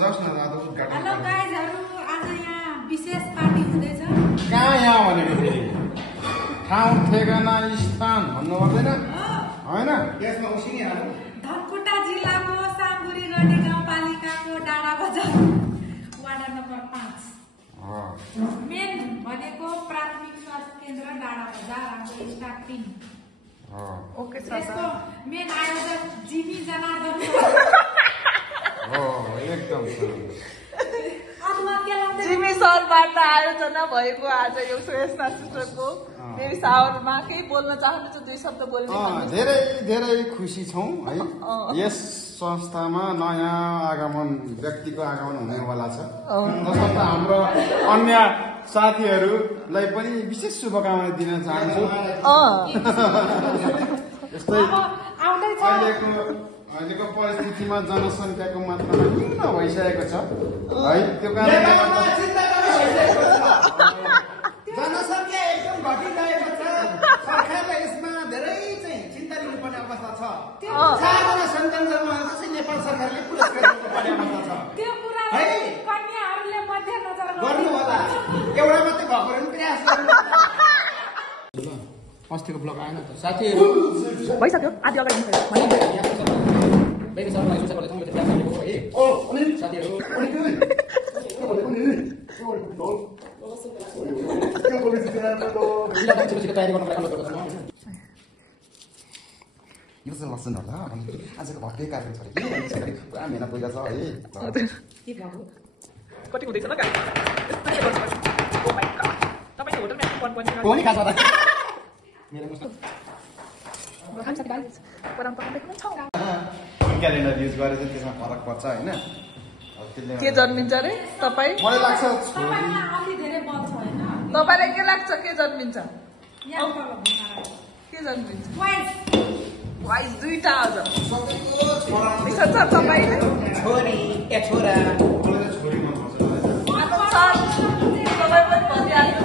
जाओस् न आज उद्घाटन हेलो गाइजहरु आज यहाँ विशेष पार्टी हुँदैछ कहाँ यहाँ भनेको फेरि ठाउँ ठेगाना स्थान भन्नु पर्दैन हैन यसमा उसिनी हाल्नु धनकुटा जिल्लाको साङ्गुरीगढी गाउँपालिकाको डाँडा बजार वार्ड नम्बर 5 मेन भनेको प्राथमिक स्वास्थ्य केन्द्र डाँडा बजार हाम्रो स्टाफ टिम ओके सर यसको मेन आयोजक जिमी जनार्दन एकदम जिमी सरबाट आयोजना भएको आज यो श्रेष्ठा सिस्टरको मेरी सावरमा केही बोल्न चाहनुहुन्छ 2 शब्द बोल्नु धेरै धेरै खुसी छौं है यस संस्थामा नयाँ आगमन व्यक्तिको आगमन हुनेवाला छ तसर्थ हाम्रो अन्य साथीहरूलाई पनि विशेष शुभकामना दिन चाहन्छु यस्तै अहिलेको परिस्थितिमा जनसङ्ख्याको मात्रामा न्यून भइसकेको छ है त्यो कारणले जनसङ्ख्या एकदम घटिरहेको छ सरकारले यसमा धेरै चाहिँ चिन्ता लिनुपर्ने अवस्था छ 4जना सन्तान जन्म चाहिँ नेपाल सरकारले पुरस्कार दिनुपर्ने अवस्था छ त्यो कुरा कन्याहरूले मध्यनजर गर्नु होला एउटा मात्रै भएको पनि प्रयास गर्नु अस्तिको ब्लक आएन त साथीहरु भइसक्यो आदि अगाडि बेबी सरलाई सुन्छ बोले त प्याज हालेको है ओ अनि साथीहरु यो चाहिँ लसन होला आजको भक्कै कार्यक्रम छ कि पुरा मेहनत गइरहेछ है के भएको कति हुँदैछ ल गाडी ओ माय गॉड तपाईको होटलमा फोन पनि कोनी खाजा त मेरो मुस्ता हम साथी भाइ परम्परा देख्नु छ क्यालेन्डर युज गरेर चाहिँ त्यसमा फरक पर्छ हैन के जन्मिन्छ रे तपाई मलाई लाग्छ छोरी अलि धेरै बन्छ हैन तपाईलाई के लाग्छ के जन्मिन्छ यहाँ तल के जन्मिन्छ वाइस वाइस दुईटा आज सबैको छोरा विशेष छ तपाईले छोरी ए छोरा छोरी मन पर्छ तपाईँ पनि भनिहाल्नु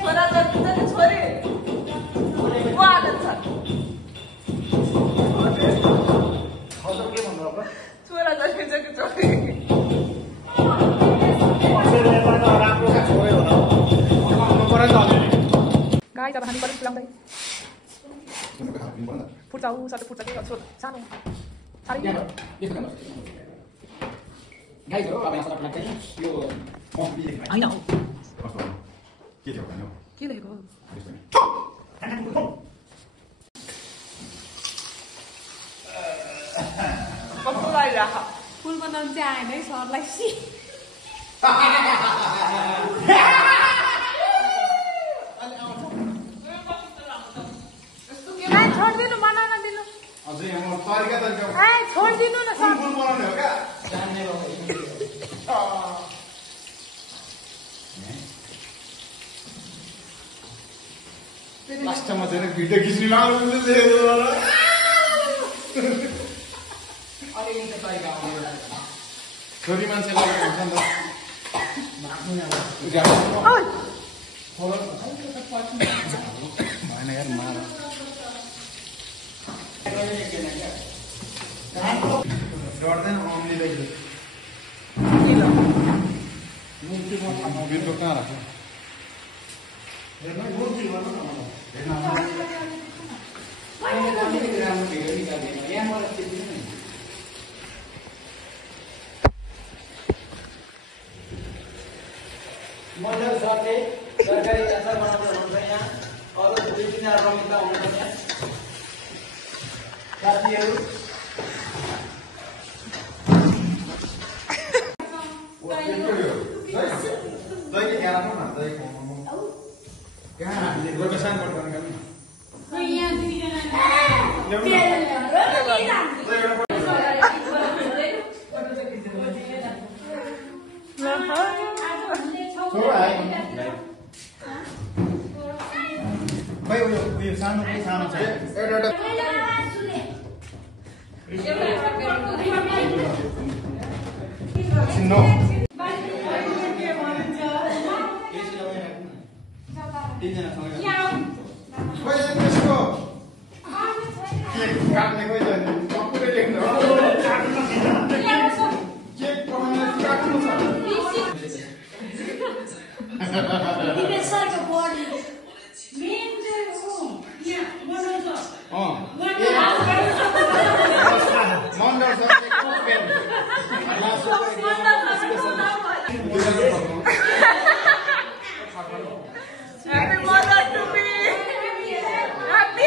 छोरा जन्मिन्छ नि छोरी को आनन्द छ छोरा जन्मिन्छ कि छोरी गाई त हामी पनि पुलाउँदै फुट्छ ऊ सबै फुट्छ के गर्छु सानो साह्रै गाइस हो अब यहाँ सबैलाई चाहिँ यो होइन हो के थियो भन्नु के लेखेको कस्तो लागिरहेको फुलको नाम चाहिँ आएन है सरलाई सी छोडिदिनु बनाउन दिनु अझै म तरिका छोडिदिनु न सर फुल बनाउने हो क्या जान्ने हो लास्टमा चाहिँ भिडियो खिच्नु लाग्नु अनि यो तरिका आउँदैन छोरी मान्छेलाई हुन्छ नि त भएन यार मार गर्दैन अम्लीले बिर्को कहाँ राख्यो मन्डल सरले सरकारी यात्रा बनाउनु हुन्छ यहाँ अरू 2-3 रमिता हुनुहुन्छ यहाँ साथीहरू उयो सानो छ नो काट्ने कोही छैन सरको बडी मेन चाहिँ हो यहाँ Manoj Mandal sir Happy Mother to be. Happy.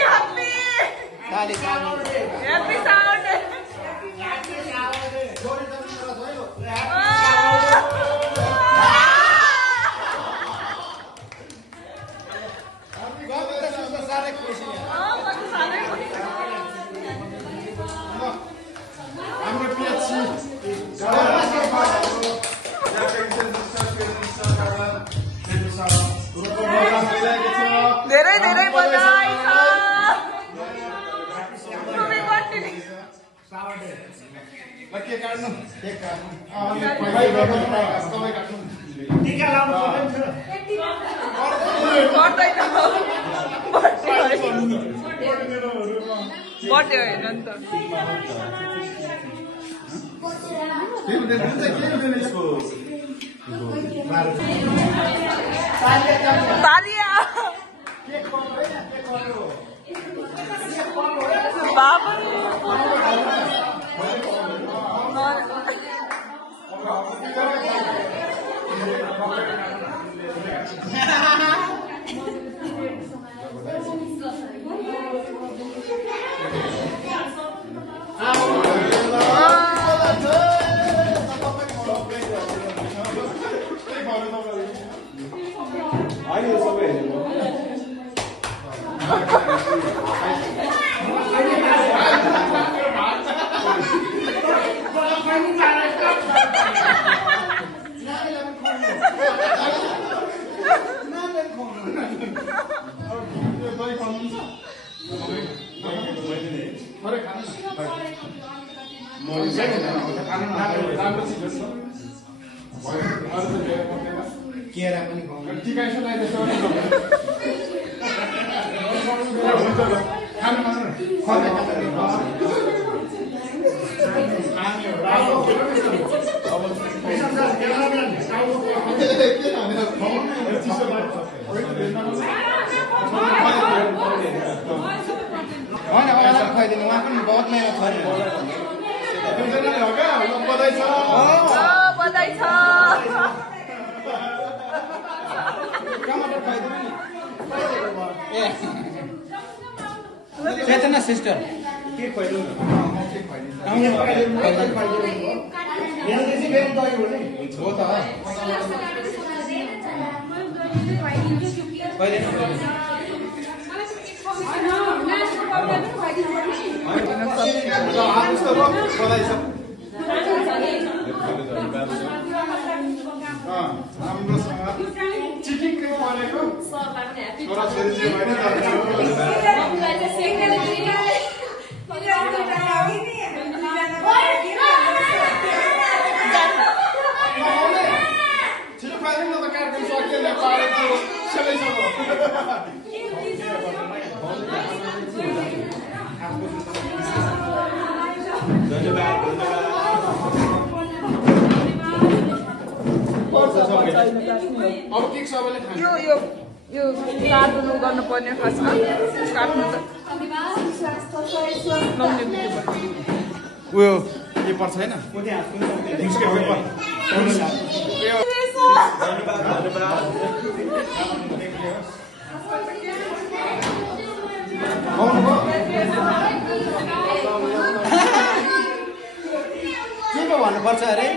Kali Happy Saturday. साह्रै खुसी हाम्रो पिएचसी धेरै धेरै बधाई छ Happy birthday. के काट्नु टीका लाउनु पर्दैन पर्दैन बर्थडे होइन नि त तालिया बाबा केरा पनि खुवाउनु खुवाइदिनु उहाँ पनि बहुत मेहनत गर्नु बधाई छ चेतना सिस्टर के खुवाइदिनु हो त यो काट्नु गर्नुपर्ने खासमा काट्नु त उयो के पर्छ होइन के पो भन्नुपर्छ अरे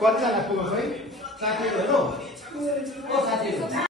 कतिजना पुग्यो खोइ साथीहरू ओ साथीहरू